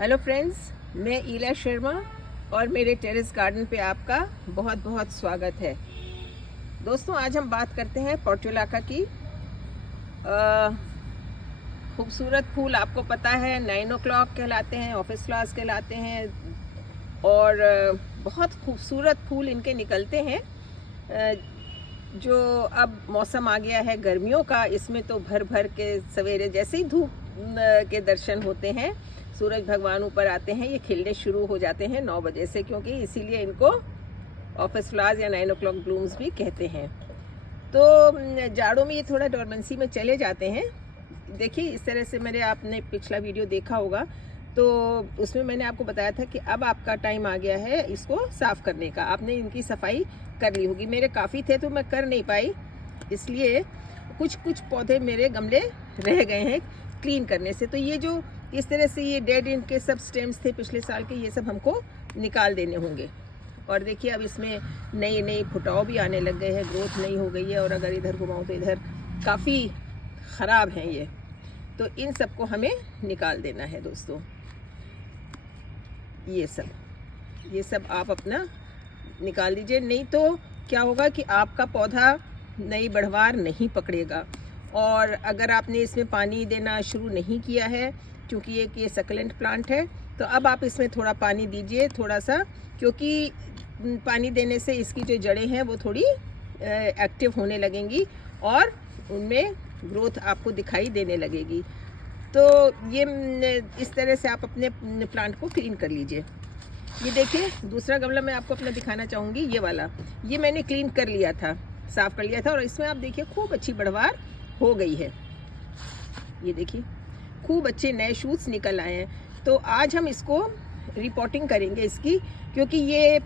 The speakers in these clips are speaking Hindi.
हेलो फ्रेंड्स, मैं ईला शर्मा और मेरे टेरेस गार्डन पे आपका बहुत बहुत स्वागत है। दोस्तों, आज हम बात करते हैं पोर्टुलाका की। खूबसूरत फूल आपको पता है 9 o'clock कहलाते हैं, ऑफिस फ्लावर्स कहलाते हैं और बहुत खूबसूरत फूल इनके निकलते हैं। जो अब मौसम आ गया है गर्मियों का, इसमें तो भर भर के सवेरे जैसे ही धूप के दर्शन होते हैं, सूरज भगवान ऊपर आते हैं, ये खिलने शुरू हो जाते हैं 9 बजे से, क्योंकि इसीलिए इनको ऑफिस फ्लावर्स या 9 o'clock ब्लूम्स भी कहते हैं। तो जाड़ों में ये थोड़ा डोरमेंसी में चले जाते हैं। देखिए, इस तरह से मेरे आपने पिछला वीडियो देखा होगा, तो उसमें मैंने आपको बताया था कि अब आपका टाइम आ गया है इसको साफ़ करने का। आपने इनकी सफाई कर ली होगी। मेरे काफ़ी थे तो मैं कर नहीं पाई, इसलिए कुछ कुछ पौधे मेरे गमले रह गए हैं क्लीन करने से। तो ये जो इस तरह से ये डेड इनके सब स्टेम्स थे पिछले साल के, ये सब हमको निकाल देने होंगे। और देखिए, अब इसमें नई नई फुटाव भी आने लग गए हैं, ग्रोथ नई हो गई है। और अगर इधर घुमाऊँ तो इधर काफ़ी ख़राब हैं ये, तो इन सबको हमें निकाल देना है दोस्तों। ये सब आप अपना निकाल दीजिए, नहीं तो क्या होगा कि आपका पौधा नई बढ़वार नहीं पकड़ेगा। और अगर आपने इसमें पानी देना शुरू नहीं किया है, क्योंकि ये सकलेंट प्लांट है, तो अब आप इसमें थोड़ा पानी दीजिए, थोड़ा सा, क्योंकि पानी देने से इसकी जो जड़ें हैं वो थोड़ी एक्टिव होने लगेंगी और उनमें ग्रोथ आपको दिखाई देने लगेगी। तो ये इस तरह से आप अपने प्लांट को क्लीन कर लीजिए। ये देखिए, दूसरा गमला मैं आपको अपना दिखाना चाहूँगी। ये वाला, ये मैंने क्लीन कर लिया था, साफ़ कर लिया था, और इसमें आप देखिए खूब अच्छी बढ़वार हो गई है। ये देखिए, खूब अच्छे नए शूट्स निकल आए हैं। तो आज हम इसको रिपोर्टिंग करेंगे इसकी, क्योंकि ये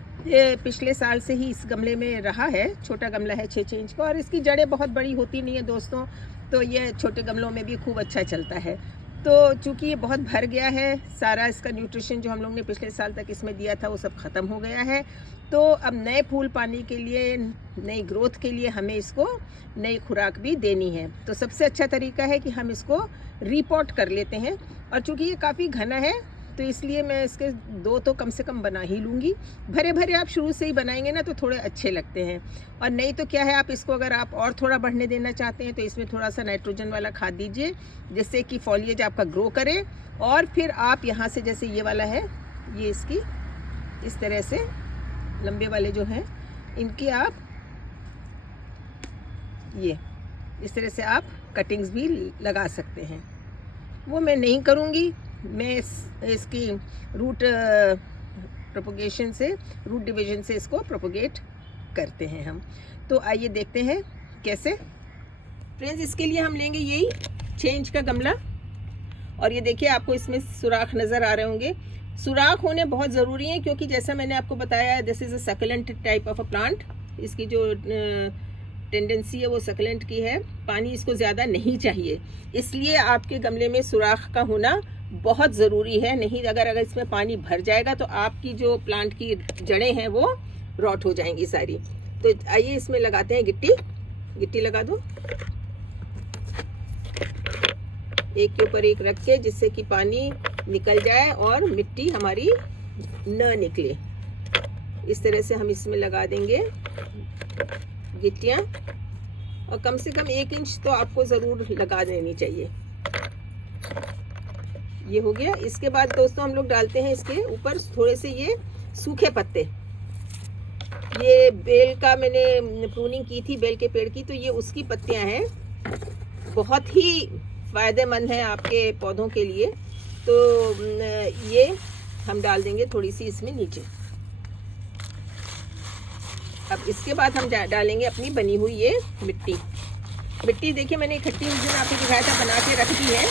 पिछले साल से ही इस गमले में रहा है। छोटा गमला है 6 इंच का, और इसकी जड़ें बहुत बड़ी होती नहीं है दोस्तों, तो ये छोटे गमलों में भी खूब अच्छा चलता है। तो चूँकि ये बहुत भर गया है, सारा इसका न्यूट्रिशन जो हम लोग ने पिछले साल तक इसमें दिया था वो सब ख़त्म हो गया है। तो अब नए फूल पाने के लिए, नई ग्रोथ के लिए हमें इसको नई खुराक भी देनी है। तो सबसे अच्छा तरीका है कि हम इसको रिपोर्ट कर लेते हैं। और चूँकि ये काफ़ी घना है, तो इसलिए मैं इसके 2 तो कम से कम बना ही लूँगी। भरे भरे आप शुरू से ही बनाएंगे ना तो थोड़े अच्छे लगते हैं। और नहीं तो क्या है, आप इसको अगर आप और थोड़ा बढ़ने देना चाहते हैं तो इसमें थोड़ा सा नाइट्रोजन वाला खाद दीजिए, जिससे कि फॉलिएज आपका ग्रो करे। और फिर आप यहाँ से, जैसे ये वाला है, ये इसकी इस तरह से लंबे वाले जो हैं, इनकी आप ये इस तरह से आप कटिंग्स भी लगा सकते हैं। वो मैं नहीं करूँगी, मैं इसकी रूट प्रोपोगेशन से, रूट डिवीजन से इसको प्रोपोगेट करते हैं हम। तो आइए देखते हैं कैसे। फ्रेंड्स, इसके लिए हम लेंगे यही 6 इंच का गमला, और ये देखिए आपको इसमें सुराख नज़र आ रहे होंगे। सुराख होने बहुत ज़रूरी है, क्योंकि जैसा मैंने आपको बताया, this is a succulent type of a plant. इसकी जो टेंडेंसी है वो सकलेंट की है, पानी इसको ज़्यादा नहीं चाहिए, इसलिए आपके गमले में सुराख का होना बहुत ज़रूरी है। नहीं अगर इसमें पानी भर जाएगा तो आपकी जो प्लांट की जड़ें हैं वो रॉट हो जाएंगी सारी। तो आइए इसमें लगाते हैं गिट्टी लगा दो, एक के ऊपर एक रख के, जिससे कि पानी निकल जाए और मिट्टी हमारी न निकले। इस तरह से हम इसमें लगा देंगे गिट्टियाँ, और कम से कम 1 इंच तो आपको ज़रूर लगा देनी चाहिए। ये हो गया। इसके बाद दोस्तों हम लोग डालते हैं इसके ऊपर थोड़े से ये सूखे पत्ते। ये बेल का मैंने प्रूनिंग की थी, बेल के पेड़ की, तो ये उसकी पत्तियां हैं, बहुत ही फ़ायदेमंद हैं आपके पौधों के लिए। तो ये हम डाल देंगे थोड़ी सी इसमें नीचे। अब इसके बाद हम डालेंगे अपनी बनी हुई ये मिट्टी। देखिए, मैंने इकट्ठी उस दिन आपको दिखाया था, बना के रख दी है,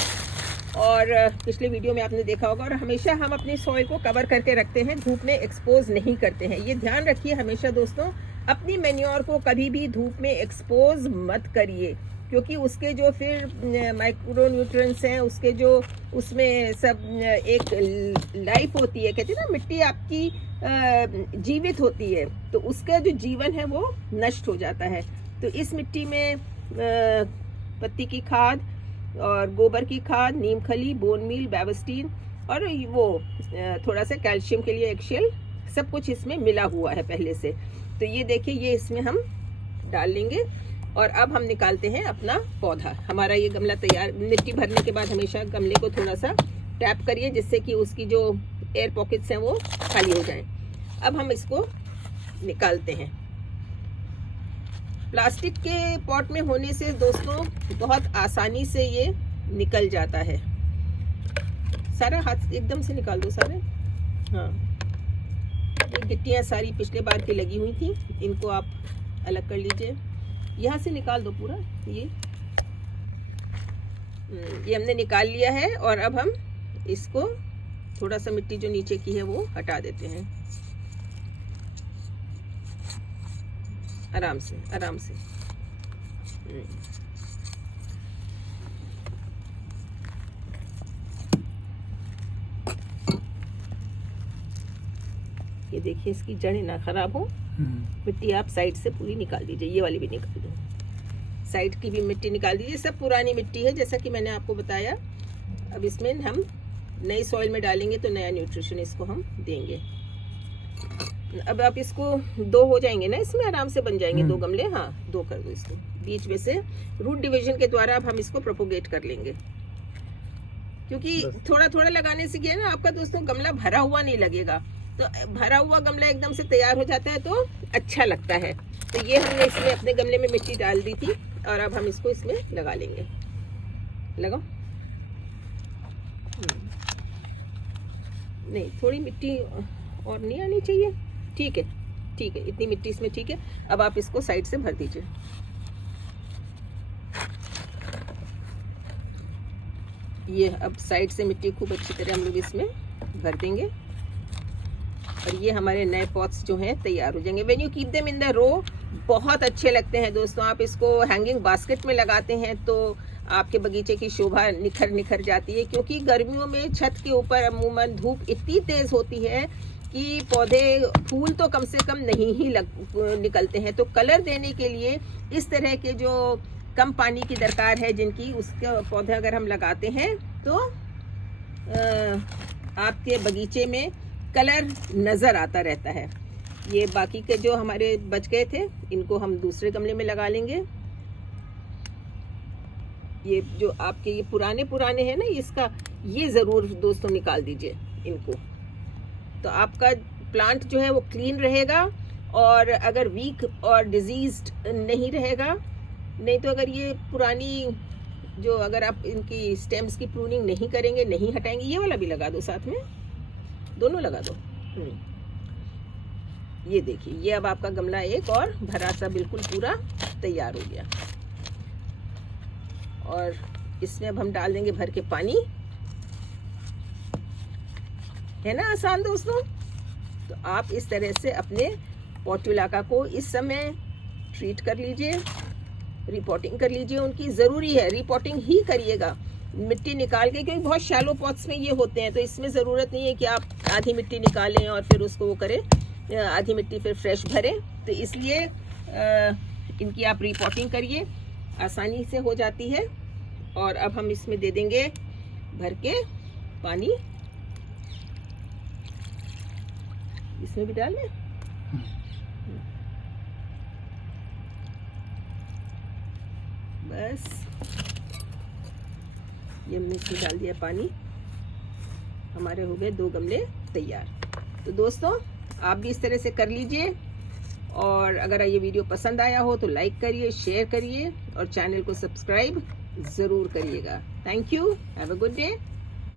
और पिछले वीडियो में आपने देखा होगा। और हमेशा हम अपनी सॉइल को कवर करके रखते हैं, धूप में एक्सपोज नहीं करते हैं। ये ध्यान रखिए हमेशा दोस्तों, अपनी मैन्योर को कभी भी धूप में एक्सपोज मत करिए, क्योंकि उसके जो फिर माइक्रो न्यूट्रिएंट्स हैं, उसके जो उसमें सब एक लाइफ होती है, कहते हैं ना, मिट्टी आपकी जीवित होती है, तो उसका जो जीवन है वो नष्ट हो जाता है। तो इस मिट्टी में पत्ती की खाद और गोबर की खाद, नीम खली, बोन मील, बैवस्टीन, और वो थोड़ा सा कैल्शियम के लिए एगशेल, सब कुछ इसमें मिला हुआ है पहले से। तो ये देखिए, ये इसमें हम डाल लेंगे और अब हम निकालते हैं अपना पौधा। हमारा ये गमला तैयार। मिट्टी भरने के बाद हमेशा गमले को थोड़ा सा टैप करिए जिससे कि उसकी जो एयर पॉकेट्स हैं वो खाली हो जाएं। अब हम इसको निकालते हैं। प्लास्टिक के पॉट में होने से दोस्तों बहुत आसानी से ये निकल जाता है। सारा हाथ एकदम से निकाल दो सारे। हाँ, ये गिट्टियाँ सारी पिछले बार की लगी हुई थी, इनको आप अलग कर लीजिए। यहाँ से निकाल दो पूरा। ये हमने निकाल लिया है और अब हम इसको थोड़ा सा मिट्टी जो नीचे की है वो हटा देते हैं। आराम से आराम से। ये देखिए, इसकी जड़ें ना खराब हो। मिट्टी आप साइड से पूरी निकाल दीजिए। ये वाली भी निकाल दो, साइड की भी मिट्टी निकाल दीजिए। सब पुरानी मिट्टी है जैसा कि मैंने आपको बताया। अब इसमें हम नई सॉइल में डालेंगे तो नया न्यूट्रिशन इसको हम देंगे। अब आप इसको 2 हो जाएंगे ना, इसमें आराम से बन जाएंगे 2 गमले। हाँ, 2 कर दो इसको। बीच में से रूट डिवीजन के द्वारा अब हम इसको प्रोपोगेट कर लेंगे, क्योंकि थोड़ा थोड़ा लगाने से क्या है ना, आपका दोस्तों गमला भरा हुआ नहीं लगेगा। तो भरा हुआ गमला एकदम से तैयार हो जाता है तो अच्छा लगता है। तो ये हमने इसमें अपने गमले में मिट्टी डाल दी थी और अब हम इसको इसमें लगा लेंगे। लगाओ। नहीं, थोड़ी मिट्टी और नहीं आनी चाहिए। ठीक है, ठीक है, इतनी मिट्टी इसमें ठीक है। अब आप इसको साइड से भर दीजिए। ये अब साइड से मिट्टी खूब अच्छी तरह हम लोग इसमें भर देंगे और ये हमारे नए पॉट्स जो हैं तैयार हो जाएंगे। When you keep them in the row, बहुत अच्छे लगते हैं दोस्तों। आप इसको हैंगिंग बास्केट में लगाते हैं तो आपके बगीचे की शोभा निखर जाती है, क्योंकि गर्मियों में छत के ऊपर अमूमन धूप इतनी तेज होती है कि पौधे, फूल तो कम से कम नहीं ही निकलते हैं। तो कलर देने के लिए इस तरह के जो कम पानी की दरकार है जिनकी, उसके पौधे अगर हम लगाते हैं तो आपके बगीचे में कलर नज़र आता रहता है। ये बाकी के जो हमारे बच गए थे इनको हम दूसरे गमले में लगा लेंगे। ये जो आपके ये पुराने हैं ना, इसका ये ज़रूर दोस्तों निकाल दीजिए इनको। तो आपका प्लांट जो है वो क्लीन रहेगा और अगर वीक और डिजीज्ड नहीं रहेगा। नहीं तो अगर ये पुरानी जो, अगर आप इनकी स्टेम्स की प्रूनिंग नहीं करेंगे, नहीं हटाएंगे। ये वाला भी लगा दो साथ में, दोनों लगा दो। ये देखिए, ये अब आपका गमला एक और भरा सा बिल्कुल पूरा तैयार हो गया। और इसमें अब हम डाल देंगे भर के पानी। है ना आसान दोस्तों? तो आप इस तरह से अपने पोर्टुलाका को इस समय ट्रीट कर लीजिए, रिपोर्टिंग कर लीजिए। उनकी ज़रूरी है, रिपोर्टिंग ही करिएगा मिट्टी निकाल के, क्योंकि बहुत शैलो पॉट्स में ये होते हैं। तो इसमें ज़रूरत नहीं है कि आप आधी मिट्टी निकालें और फिर उसको वो करें, आधी मिट्टी फिर फ्रेश भरें। तो इसलिए इनकी आप रिपोर्टिंग करिए, आसानी से हो जाती है। और अब हम इसमें दे देंगे भर के पानी। इसमें भी डाल दें। बस ये हमने इसमें डाल दिया पानी। हमारे हो गए 2 गमले तैयार। तो दोस्तों आप भी इस तरह से कर लीजिए। और अगर ये वीडियो पसंद आया हो तो लाइक करिए, शेयर करिए और चैनल को सब्सक्राइब ज़रूर करिएगा। Thank you. Have a good day.